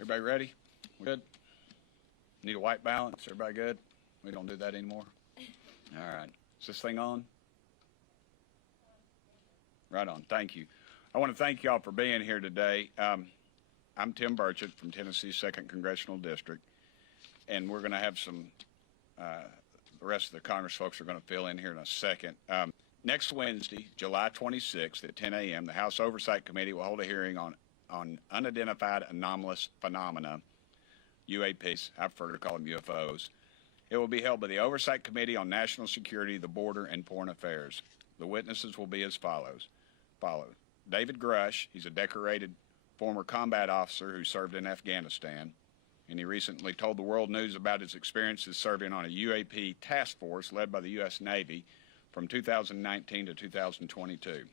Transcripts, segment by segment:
Everybody ready? Good? Need a white balance? Everybody good? We don't do that anymore? All right. Is this thing on? Right on. Thank you. I want to thank y'all for being here today. I'm Tim Burchett from Tennessee's 2nd Congressional District, and we're going to have some, the rest of the Congress folks are going to fill in here in a second. Next Wednesday, July 26th at 10 a.m., the House Oversight Committee will hold a hearing on unidentified anomalous phenomena, UAPs. I prefer to call them UFOs. It will be held by the Oversight Committee on National Security, the Border, and Foreign Affairs. The witnesses will be as follows. David Grush, he's a decorated former combat officer who served in Afghanistan, and he recently told the world news about his experiences serving on a UAP task force led by the U.S. Navy from 2019 to 2022.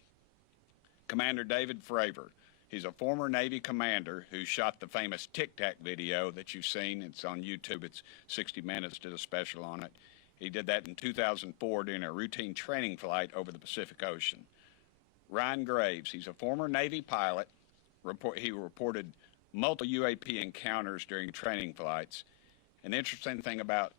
Commander David Fravor, he's a former Navy commander who shot the famous Tic Tac video that you've seen. It's on YouTube. It's 60 Minutes, did a special on it. He did that in 2004 during a routine training flight over the Pacific Ocean. Ryan Graves, he's a former Navy pilot. He reported multiple UAP encounters during training flights. And the interesting thing about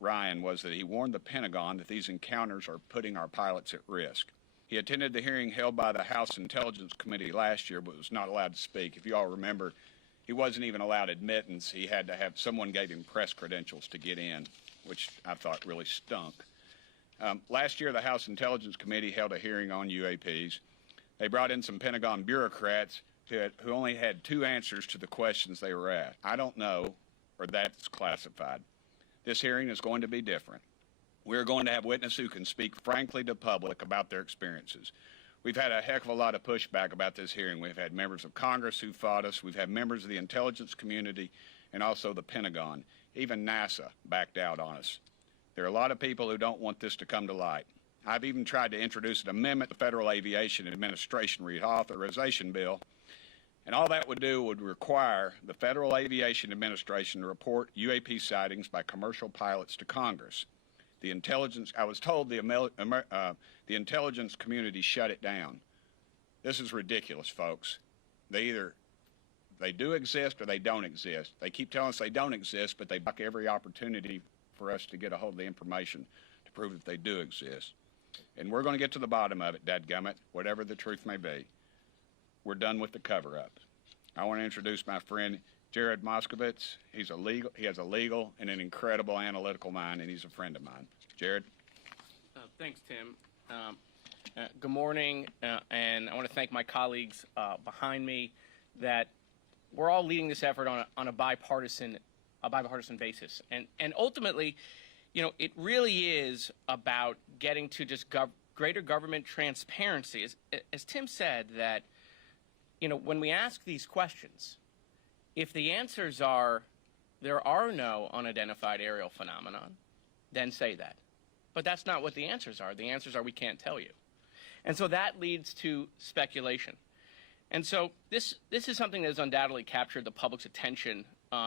Ryan was that he warned the Pentagon that these encounters are putting our pilots at risk. He attended the hearing held by the House Intelligence Committee last year, but was not allowed to speak. If you all remember, he wasn't even allowed admittance. He had to have someone gave him press credentials to get in, which I thought really stunk. Last year, the House Intelligence Committee held a hearing on UAPs. They brought in some Pentagon bureaucrats who only had 2 answers to the questions they were asked. I don't know, or that's classified. This hearing is going to be different. We're going to have witnesses who can speak frankly to the public about their experiences. We've had a heck of a lot of pushback about this hearing. We've had members of Congress who fought us. We've had members of the intelligence community and also the Pentagon. Even NASA backed out on us. There are a lot of people who don't want this to come to light. I've even tried to introduce an amendment to the Federal Aviation Administration Reauthorization Bill, and all that would do would require the Federal Aviation Administration to report UAP sightings by commercial pilots to Congress. I was told the intelligence community shut it down. This is ridiculous, folks. They do exist or they don't exist. They keep telling us they don't exist, but they block every opportunity for us to get a hold of the information to prove that they do exist. And we're going to get to the bottom of it, dadgummit, whatever the truth may be. We're done with the cover-up. I want to introduce my friend Jared Moskowitz. He has a legal and an incredible analytical mind, and he's a friend of mine. Jared? Thanks, Tim. Good morning, and I want to thank my colleagues behind me that we're all leading this effort on a bipartisan basis. And ultimately, you know, it really is about getting to just greater government transparency. As Tim said, that, you know, when we ask these questions, if the answers are there are no unidentified aerial phenomenon, then say that. But that's not what the answers are. The answers are we can't tell you. And so that leads to speculation. And so this is something that has undoubtedly captured the public's attention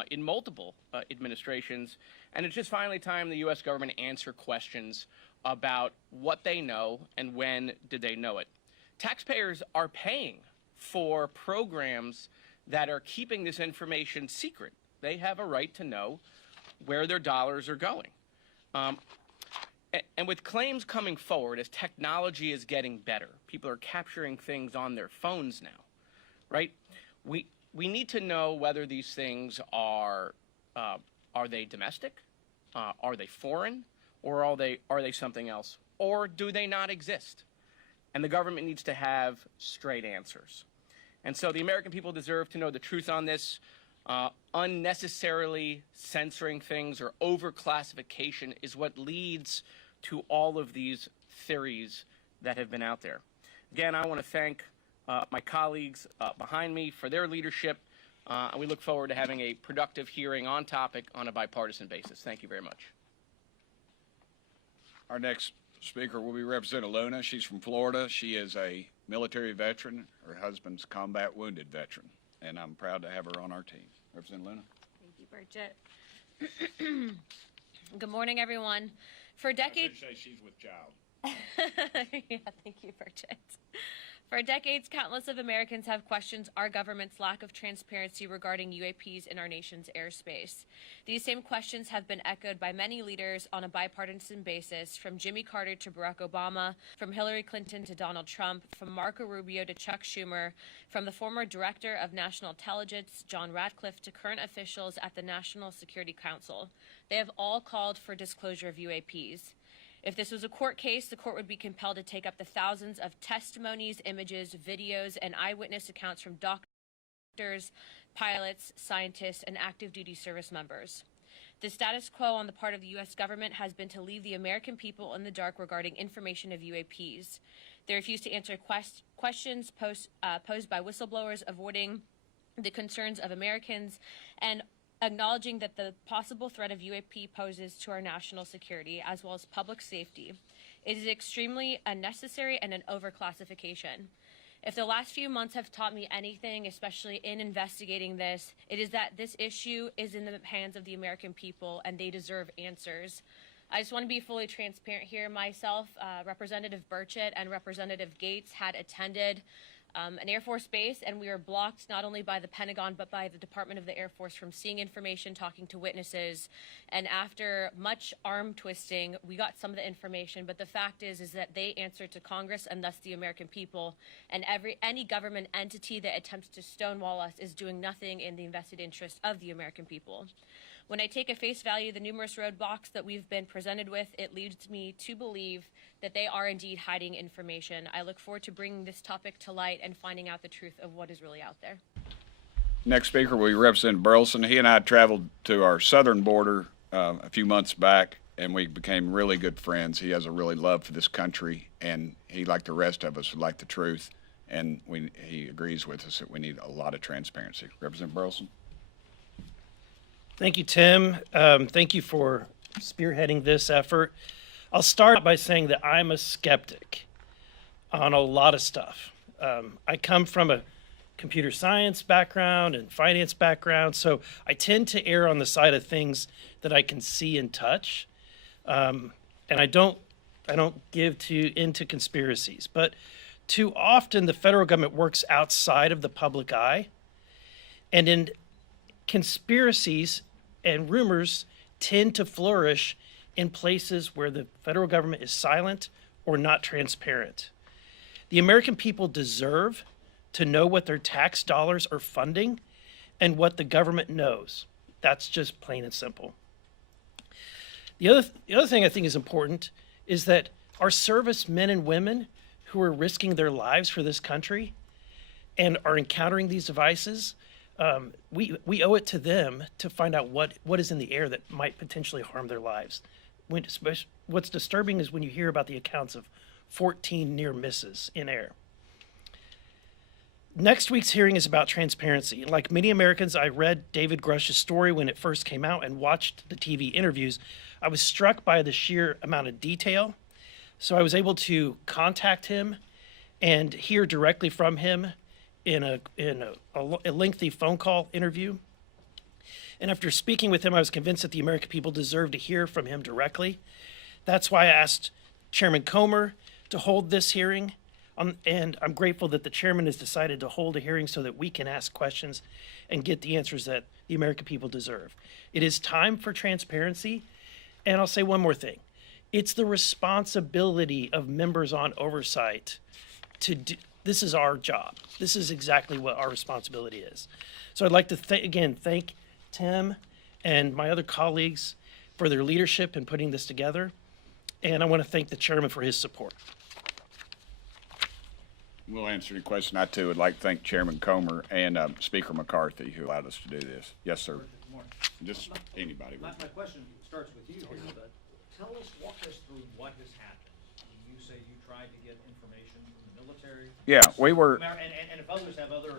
in multiple administrations, and it's just finally time the U.S. government answer questions about what they know and when did they know it. Taxpayers are paying for programs that are keeping this information secret. They have a right to know where their dollars are going. And with claims coming forward, as technology is getting better, people are capturing things on their phones now, right? We need to know whether these things are they domestic, are they foreign, or are they something else, or do they not exist? And the government needs to have straight answers. And so the American people deserve to know the truth on this. Unnecessarily censoring things or overclassification is what leads to all of these theories that have been out there. Again, I want to thank my colleagues behind me for their leadership, and we look forward to having a productive hearing on topic on a bipartisan basis. Thank you very much. Our next speaker will be Representative Luna. She's from Florida. She is a military veteran. Her husband's a combat wounded veteran, and I'm proud to have her on our team. Representative Luna. Thank you, Burchett. Good morning, everyone. For decades... I should say she's with child. Yeah, thank you, Burchett. For decades, countless of Americans have questioned our government's lack of transparency regarding UAPs in our nation's airspace. These same questions have been echoed by many leaders on a bipartisan basis, from Jimmy Carter to Barack Obama, from Hillary Clinton to Donald Trump, from Marco Rubio to Chuck Schumer, from the former Director of National Intelligence, John Ratcliffe, to current officials at the National Security Council. They have all called for disclosure of UAPs. If this was a court case, the court would be compelled to take up the thousands of testimonies, images, videos, and eyewitness accounts from doctors, pilots, scientists, and active duty service members. The status quo on the part of the U.S. government has been to leave the American people in the dark regarding information of UAPs. They refuse to answer questions posed by whistleblowers, avoiding the concerns of Americans, and acknowledging that the possible threat of UAP poses to our national security as well as public safety. It is extremely unnecessary and an overclassification. If the last few months have taught me anything, especially in investigating this, it is that this issue is in the hands of the American people and they deserve answers. I just want to be fully transparent here. Myself, Representative Burchett, and Representative Gates had attended an Air Force base, and we were blocked not only by the Pentagon but by the Department of the Air Force from seeing information, talking to witnesses. And after much arm twisting, we got some of the information. But the fact is that they answer to Congress and thus the American people. And any government entity that attempts to stonewall us is doing nothing in the vested interest of the American people. When I take at face value the numerous roadblocks that we've been presented with, it leads me to believe that they are indeed hiding information. I look forward to bringing this topic to light and finding out the truth of what is really out there. Next speaker will be Representative Burleson. He and I traveled to our southern border a few months back, and we became really good friends. He has a really love for this country, and he, like the rest of us, would like the truth. And he agrees with us that we need a lot of transparency. Representative Burleson. Thank you, Tim. Thank you for spearheading this effort. I'll start by saying that I'm a skeptic on a lot of stuff. I come from a computer science background and finance background, so I tend to err on the side of things that I can see and touch. And I don't give into conspiracies. But too often the federal government works outside of the public eye, and in conspiracies and rumors tend to flourish in places where the federal government is silent or not transparent. The American people deserve to know what their tax dollars are funding and what the government knows. That's just plain and simple. The other thing I think is important is that our servicemen and women who are risking their lives for this country and are encountering these devices, we owe it to them to find out what is in the air that might potentially harm their lives. What's disturbing is when you hear about the accounts of 14 near misses in air. Next week's hearing is about transparency. Like many Americans, I read David Grush's story when it first came out and watched the TV interviews. I was struck by the sheer amount of detail. So I was able to contact him and hear directly from him in a lengthy phone call interview. And after speaking with him, I was convinced that the American people deserve to hear from him directly. That's why I asked Chairman Comer to hold this hearing. And I'm grateful that the chairman has decided to hold a hearing so that we can ask questions and get the answers that the American people deserve. It is time for transparency. And I'll say one more thing. It's the responsibility of members on oversight to do. This is our job. This is exactly what our responsibility is. So I'd like to thank Tim and my other colleagues for their leadership in putting this together. And I want to thank the chairman for his support. We'll answer your question. I, too, would like to thank Chairman Comer and Speaker McCarthy, who allowed us to do this. Yes, sir. Good morning. Just anybody. My question starts with you here, but walk us through what has happened. You say you tried to get information from the military. Yeah, we were. And if others have other,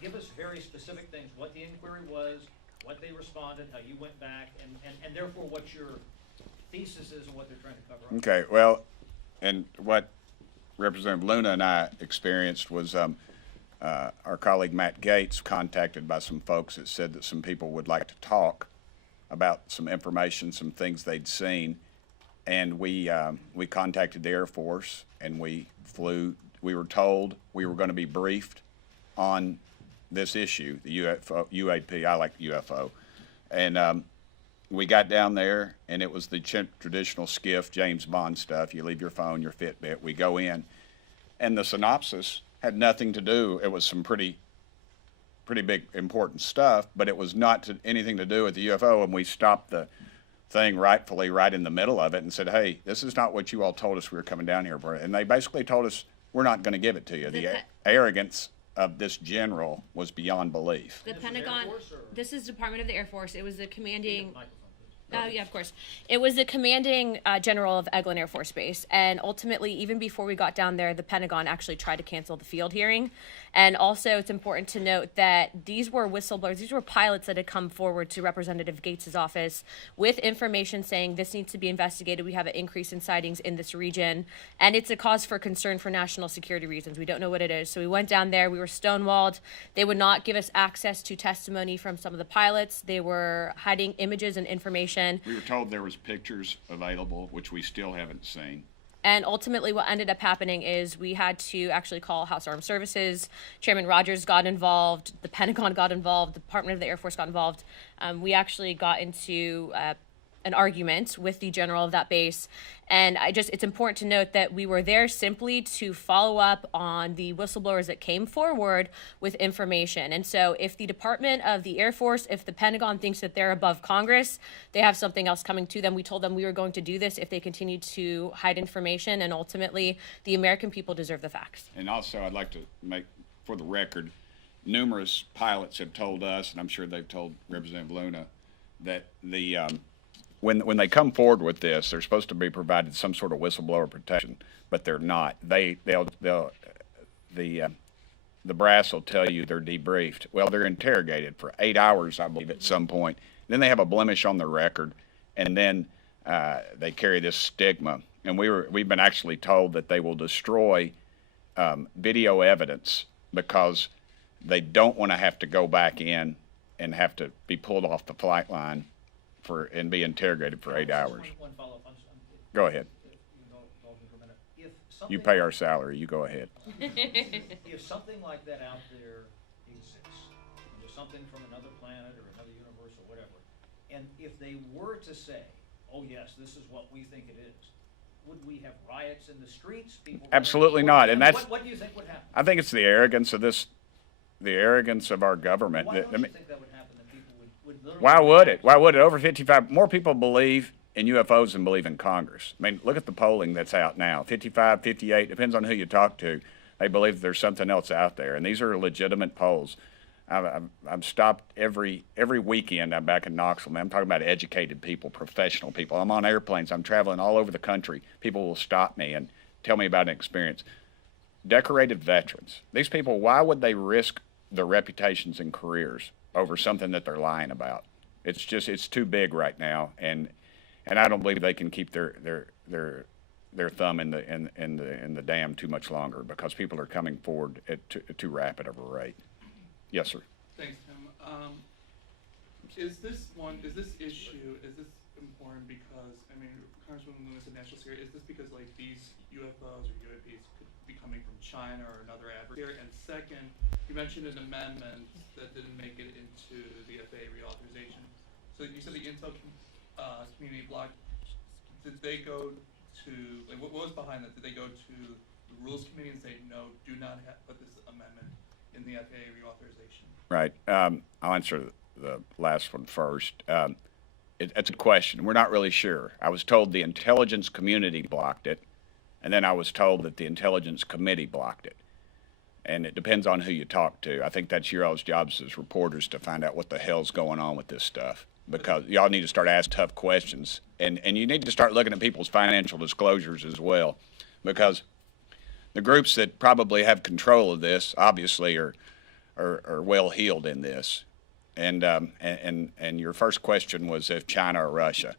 give us very specific things, what the inquiry was, what they responded, how you went back, and therefore what your thesis is and what they're trying to cover up. Okay, well, and what Representative Luna and I experienced was our colleague Matt Gates contacted by some folks that said that some people would like to talk about some information, some things they'd seen, and we contacted the Air Force, and we flew we were told we were going to be briefed on this issue, the UFO, UAP. I like UFO, and we got down there, and it was the traditional skiff James Bond stuff. You leave your phone, your Fitbit. We go in, and the synopsis had nothing to do. It was some pretty big important stuff, but it was not anything to do with the UFO. And we stopped the thing rightfully right in the middle of it and said, "Hey, this is not what you all told us we were coming down here for." And they basically told us, "We're not going to give it to you." The arrogance of this general was beyond belief. The This is Air Pentagon. Force, or- This is Department of the Air Force. It was the commanding. Microphone, please. Oh, yeah, of course. It was the commanding general of Eglin Air Force Base. And ultimately, even before we got down there, the Pentagon actually tried to cancel the field hearing. And also, it's important to note that these were whistleblowers. These were pilots that had come forward to Representative Gates' office with information saying this needs to be investigated. We have an increase in sightings in this region. And it's a cause for concern for national security reasons. We don't know what it is. So we went down there. We were stonewalled. They would not give us access to testimony from some of the pilots. They were hiding images and information. We were told there was pictures available, which we still haven't seen. And ultimately, what ended up happening is we had to actually call House Armed Services. Chairman Rogers got involved. The Pentagon got involved. The Department of the Air Force got involved. We actually got into an argument with the general of that base. And it's important to note that we were there simply to follow up on the whistleblowers that came forward with information. And so if the Department of the Air Force, if the Pentagon thinks that they're above Congress, they have something else coming to them. We told them we were going to do this if they continued to hide information. And ultimately, the American people deserve the facts. And also, I'd like to make, for the record, numerous pilots have told us, and I'm sure they've told Representative Luna, that the when they come forward with this, they're supposed to be provided some sort of whistleblower protection, but they're not. The brass will tell you they're debriefed. Well, they're interrogated for 8 hours, I believe, at some point. Then they have a blemish on their record, and then they carry this stigma. And we've been actually told that they will destroy video evidence because they don't want to have to go back in and have to be pulled off the flight line and be interrogated for 8 hours. One follow-up. Go ahead. You can indulge me for a minute. If You something pay our salary. You go ahead. If something like that out there exists, and there's something from another planet or another universe or whatever, and if they were to say, "Oh yes, this is what we think it is," would we have riots in the streets? People Absolutely not. And that's, what do you think would happen? I think it's the arrogance of the arrogance of our government. Why don't I you mean, think that would happen? That people would literally. why would it? Why would it? Over 55, more people believe in UFOs than believe in Congress. I mean, look at the polling that's out now. 55, 58, depends on who you talk to. They believe there's something else out there, and these are legitimate polls. I'm stopped every weekend. I'm back in Knoxville. Man, I'm talking about educated people, professional people. I'm on airplanes. I'm traveling all over the country. People will stop me and tell me about an experience. Decorated veterans. These people, why would they risk their reputations and careers over something that they're lying about? It's too big right now, and I don't believe they can keep their thumb in the dam too much longer because people are coming forward at too rapid of a rate. Yes, sir. Thanks, Tim. Is this issue important because, I mean, Congresswoman Lewis said national security, is this because like these UFOs or UAPs could be coming from China or another adversary? And second, you mentioned an amendment that didn't make it into the FAA reauthorization. So you said the Intel community block, did they go to, like what was behind that? Did they go to the Rules Committee and say, no, do not put this amendment in the FAA reauthorization? Right. I'll answer the last one first. It's a question. We're not really sure. I was told the intelligence community blocked it, and then I was told that the intelligence committee blocked it. And it depends on who you talk to. I think that's your all's jobs as reporters to find out what the hell's going on with this stuff, because y'all need to start asking tough questions, and you need to start looking at people's financial disclosures as well, because the groups that probably have control of this obviously are well heeled in this. And your first question was if China or Russia.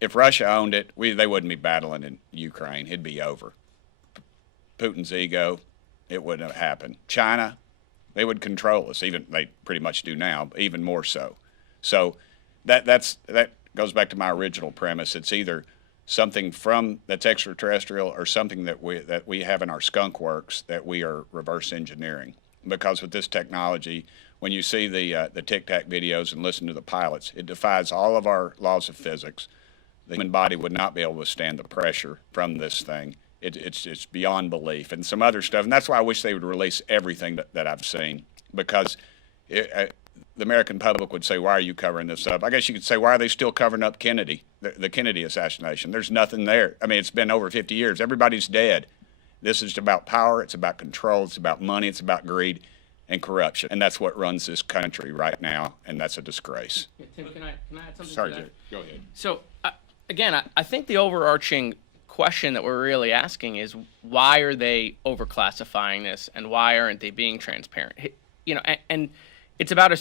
If Russia owned it, they wouldn't be battling in Ukraine. It'd be over. Putin's ego, it wouldn't have happened. China, they would control us. Even they pretty much do now, but even more so. So that goes back to my original premise. It's either something that's extraterrestrial or something that we have in our skunk works that we are reverse engineering. Because with this technology, when you see the Tic Tac videos and listen to the pilots, it defies all of our laws of physics. The human body would not be able to withstand the pressure from this thing. It's beyond belief, and some other stuff. And that's why I wish they would release everything that I've seen, because the American public would say, why are you covering this up? I guess you could say, why are they still covering up Kennedy, the Kennedy assassination? There's nothing there. I mean, it's been over 50 years. Everybody's dead. This is about power. It's about control. It's about money. It's about greed and corruption. And that's what runs this country right now, and that's a disgrace. Yeah, Tim, can I add something Sorry, to that? Jerry. Go ahead. So, again, I think the overarching question that we're really asking is, why are they overclassifying this, and why aren't they being transparent? You know, and it's about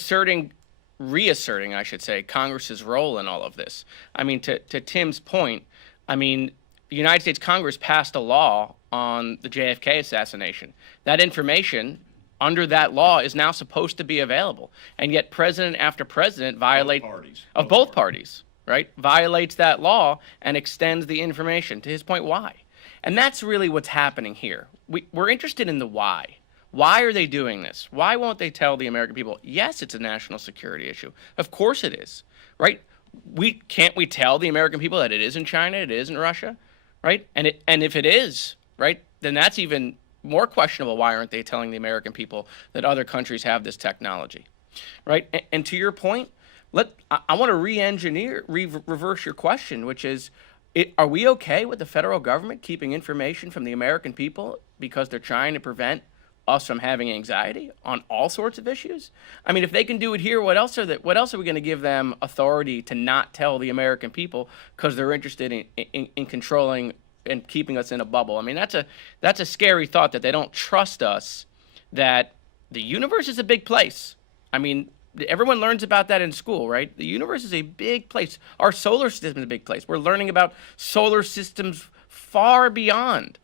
reasserting, I should say, Congress's role in all of this. I mean, to Tim's point, I mean, the United States Congress passed a law on the JFK assassination. That information under that law is now supposed to be available, and yet president after president both parties, right, violates that law and extends the information. To his point, why? And that's really what's happening here. We're interested in the why. Why are they doing this? Why won't they tell the American people, yes, it's a national security issue? Of course it is, right? Can't we tell the American people that it is in China, it is in Russia, right? And if it is, right, then that's even more questionable. Why aren't they telling the American people that other countries have this technology, right? And to your point, I want to reverse your question, which is, are we okay with the federal government keeping information from the American people because they're trying to prevent us from having anxiety on all sorts of issues? I mean, if they can do it here, what else are we going to give them authority to not tell the American people because they're interested in controlling and keeping us in a bubble? I mean, that's a scary thought, that they don't trust us, that the universe is a big place. I mean, everyone learns about that in school, right? The universe is a big place. Our solar system is a big place. We're learning about solar systems far beyond.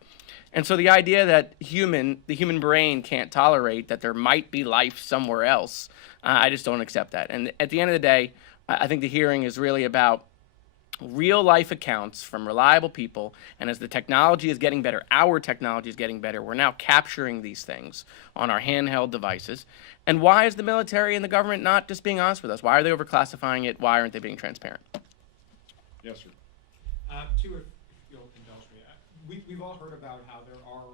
And so the idea that the human brain can't tolerate that there might be life somewhere else, I just don't accept that. And at the end of the day, I think the hearing is really about real life accounts from reliable people. And as the technology is getting better, our technology is getting better, we're now capturing these things on our handheld devices. And why is the military and the government not just being honest with us? Why are they overclassifying it? Why aren't they being transparent? Yes, sir. Two, if you'll indulge me. We've all heard about how there are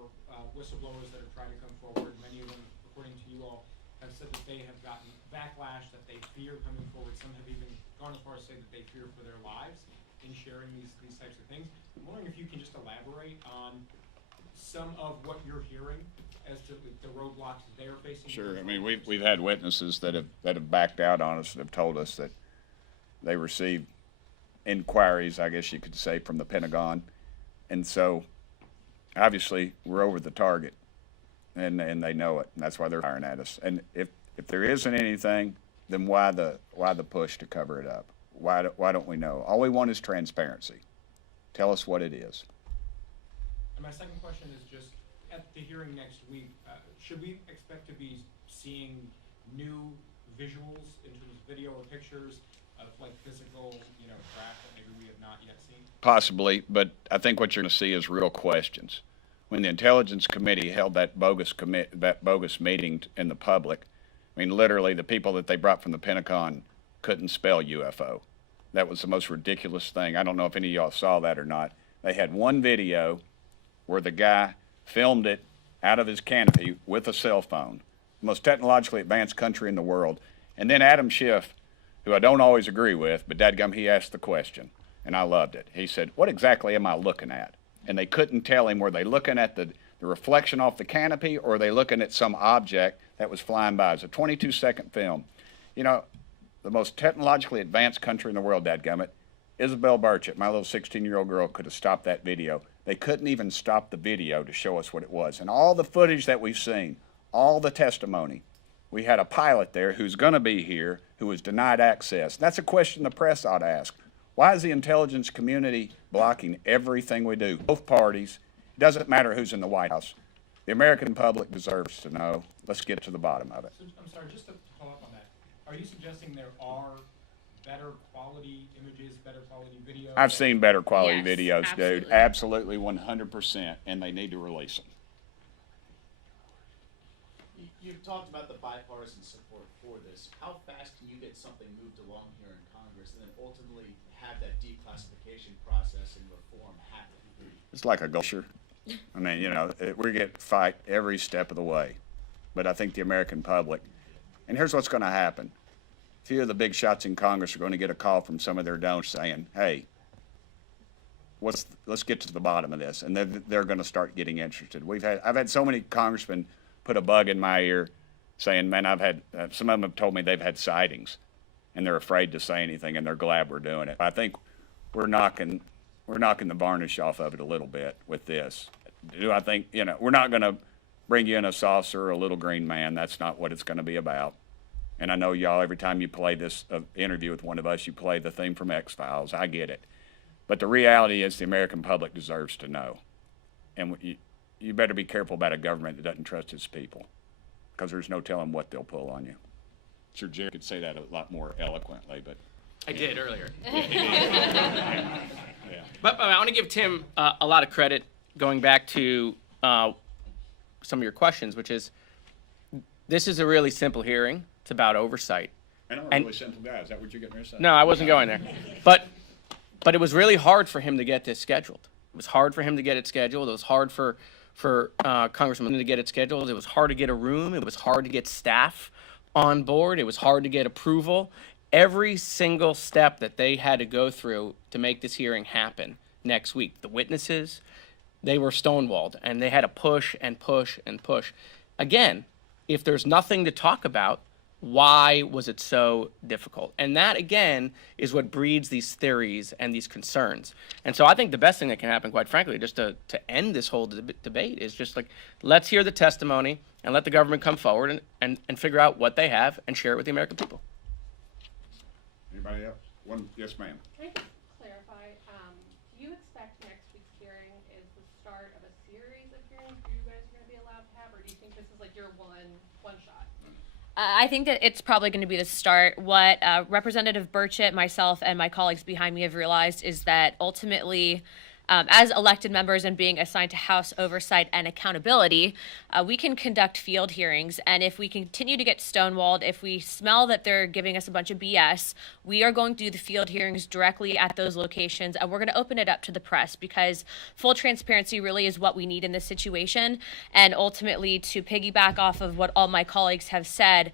whistleblowers that have tried to come forward. Many of them, according to you all, have said that they have gotten backlash, that they fear coming forward. Some have even gone as far as to say that they fear for their lives in sharing these types of things. I'm wondering if you can just elaborate on some of what you're hearing as to the roadblocks that they are facing. Sure. I mean, we've had witnesses that have backed out on us, that have told us that they received inquiries, I guess you could say, from the Pentagon. And so, obviously, we're over the target, and they know it, and that's why they're firing at us. And if there isn't anything, then why the push to cover it up? Why don't we know? All we want is transparency. Tell us what it is. And my second question is just, at the hearing next week, should we expect to be seeing new visuals in terms of video or pictures of like physical, craft that maybe we have not yet seen? Possibly, but I think what you're going to see is real questions. When the Intelligence Committee held that bogus meeting in the public, I mean, literally, the people that they brought from the Pentagon couldn't spell UFO. That was the most ridiculous thing. I don't know if any of y'all saw that or not. They had one video where the guy filmed it out of his canopy with a cell phone, the most technologically advanced country in the world. And then Adam Schiff, who I don't always agree with, but dadgum, he asked the question, and I loved it. He said, what exactly am I looking at? And they couldn't tell him, were they looking at the reflection off the canopy, or are they looking at some object that was flying by? It's a 22-second film. The most technologically advanced country in the world, dadgummit, Isabel Burchett, my little 16-year-old girl, could have stopped that video. They couldn't even stop the video to show us what it was. And all the footage that we've seen, all the testimony, we had a pilot there who's going to be here who was denied access. That's a question the press ought to ask. Why is the intelligence community blocking everything we do? Both parties. It doesn't matter who's in the White House. The American public deserves to know. Let's get to the bottom of it. So, I'm sorry, just to follow up on that. Are you suggesting there are better quality images, better quality quality video. I've seen better quality Yes, videos, dude. absolutely. Absolutely 100%, and they need to release them. You've talked about the bipartisan support for this. How fast can you get something moved along here in Congress and then ultimately have that declassification process and reform happen? It's like a glacier. I mean, you know, we get fight every step of the way. But I think the American public, and here's what's going to happen. A few of the big shots in Congress are going to get a call from some of their donors saying, hey, let's get to the bottom of this. And they're going to start getting interested. I've had so many congressmen put a bug in my ear saying, man, I've had, some of them have told me they've had sightings and they're afraid to say anything and they're glad we're doing it. I think we're knocking the varnish off of it a little bit with this. Do I think, you know, we're not going to bring you in a saucer or a little green man. That's not what it's going to be about. And I know y'all, every time you play this interview with one of us, you play the theme from X-Files. I get it. But the reality is the American public deserves to know. And you better be careful about a government that doesn't trust its people, because there's no telling what they'll pull on you. Sure, Jerry could say that a lot more eloquently, but I did earlier. yeah. But I want to give Tim a lot of credit going back to some of your questions, which is this is a really simple hearing. It's about oversight. And I'm a really simple guy. Is that what you're getting ready to say? No, I wasn't going there. But it was really hard for him to get this scheduled. It was hard for him to get it scheduled. It was hard for Congressman to get it scheduled. It was hard to get a room. It was hard to get staff on board. It was hard to get approval. Every single step that they had to go through to make this hearing happen next week, the witnesses, they were stonewalled, and they had to push and push and push. Again, if there's nothing to talk about, why was it so difficult? And that, again, is what breeds these theories and these concerns. And so I think the best thing that can happen, quite frankly, just to end this whole debate is just like, let's hear the testimony and let the government come forward and figure out what they have and share it with the American people. Anybody else? Yes, ma'am. Can I just clarify, do you expect next week's hearing is the start of a series of hearings you guys are gonna be allowed to have, or do you think this is like your one shot? I think that it's probably going to be the start. What Representative Burchett, myself, and my colleagues behind me have realized is that ultimately, as elected members and being assigned to House oversight and accountability, we can conduct field hearings. And if we continue to get stonewalled, if we smell that they're giving us a bunch of BS, we are going to do the field hearings directly at those locations. And we're going to open it up to the press, because full transparency really is what we need in this situation. And ultimately, to piggyback off of what all my colleagues have said,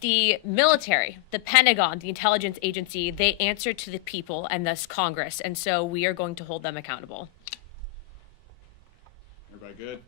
the military, the Pentagon, the intelligence agency, they answer to the people and thus Congress. And so we are going to hold them accountable. Everybody good?